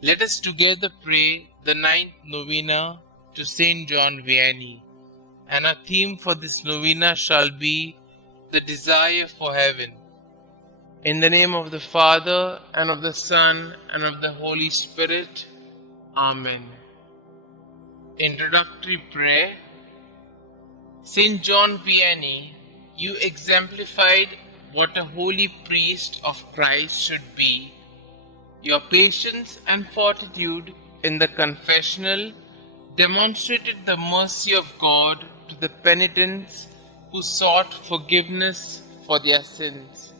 Let us together pray the ninth novena to Saint John Vianney, and our theme for this novena shall be the desire for heaven. In the name of the Father, and of the Son, and of the Holy Spirit. Amen. Introductory prayer. Saint John Vianney, you exemplified what a holy priest of Christ should be. Your patience and fortitude in the confessional demonstrated the mercy of God to the penitents who sought forgiveness for their sins.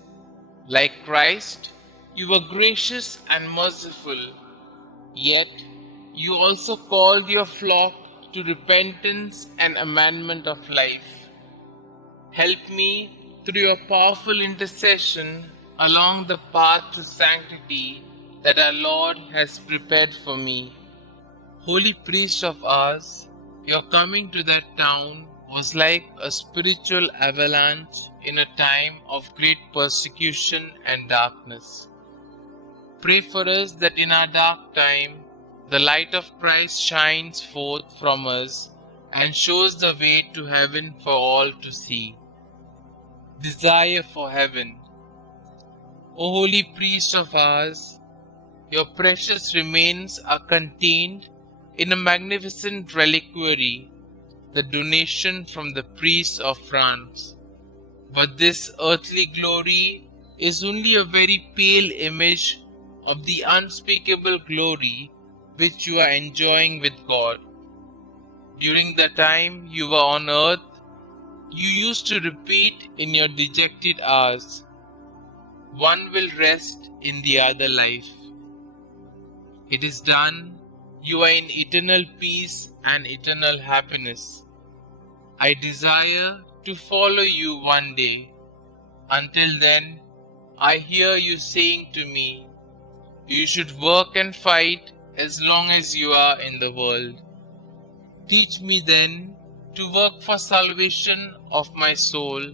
Like Christ, you were gracious and merciful, yet you also called your flock to repentance and amendment of life. Help me, through your powerful intercession, along the path to sanctity that our Lord has prepared for me. Holy priest of ours, your coming to that town was like a spiritual avalanche in a time of great persecution and darkness. Pray for us that in our dark time, the light of Christ shines forth from us and shows the way to heaven for all to see. Desire for heaven. O holy priest of ours, your precious remains are contained in a magnificent reliquary, the donation from the priests of France. But this earthly glory is only a very pale image of the unspeakable glory which you are enjoying with God. During the time you were on earth, you used to repeat in your dejected hours, "One will rest in the other life." It is done. You are in eternal peace and eternal happiness. I desire to follow you one day. Until then, I hear you saying to me, "You should work and fight as long as you are in the world." Teach me then to work for salvation of my soul,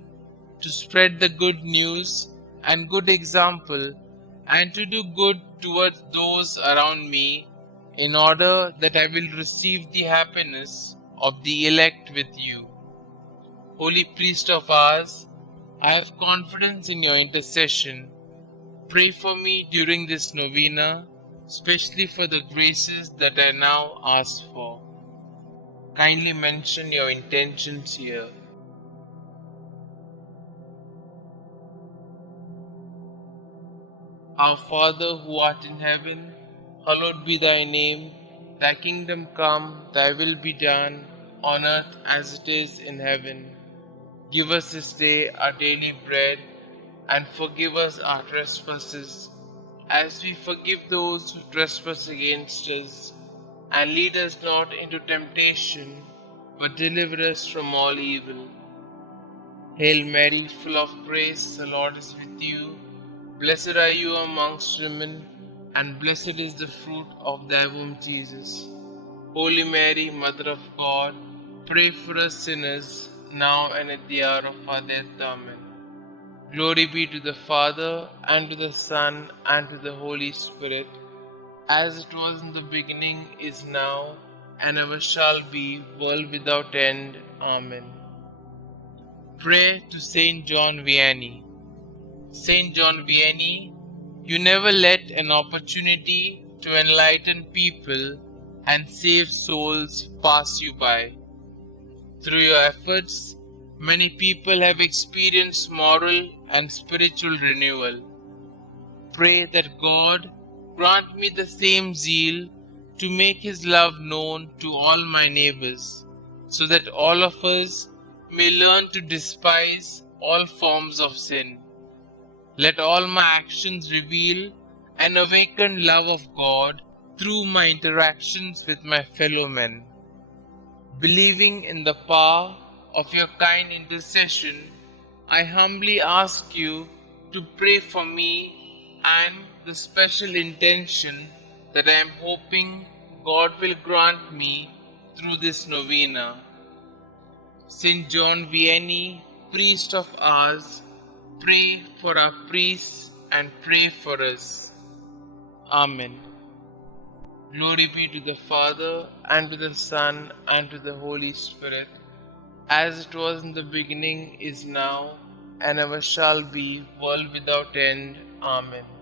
to spread the good news and good example, and to do good towards those around me, in order that I will receive the happiness of the elect with you. Holy priest of ours, I have confidence in your intercession. Pray for me during this novena, especially for the graces that I now ask for. Kindly mention your intentions here. Our Father who art in heaven, hallowed be thy name. Thy kingdom come, thy will be done, on earth as it is in heaven. Give us this day our daily bread, and forgive us our trespasses, as we forgive those who trespass against us. And lead us not into temptation, but deliver us from all evil. Hail Mary, full of grace, the Lord is with you. Blessed are you amongst women, and blessed is the fruit of thy womb, Jesus. Holy Mary, Mother of God, pray for us sinners, now and at the hour of our death. Amen. Glory be to the Father, and to the Son, and to the Holy Spirit, as it was in the beginning, is now, and ever shall be, world without end. Amen. Pray to Saint John Vianney. Saint John Vianney, you never let an opportunity to enlighten people and save souls pass you by. Through your efforts, many people have experienced moral and spiritual renewal. Pray that God grant me the same zeal to make His love known to all my neighbors, so that all of us may learn to despise all forms of sin. Let all my actions reveal an awakened love of God through my interactions with my fellow men. Believing in the power of your kind intercession, I humbly ask you to pray for me and the special intention that I am hoping God will grant me through this novena. Saint John Vianney, priest of ours, pray for our priests and pray for us. Amen. Glory be to the Father, and to the Son, and to the Holy Spirit, as it was in the beginning, is now, and ever shall be, world without end. Amen.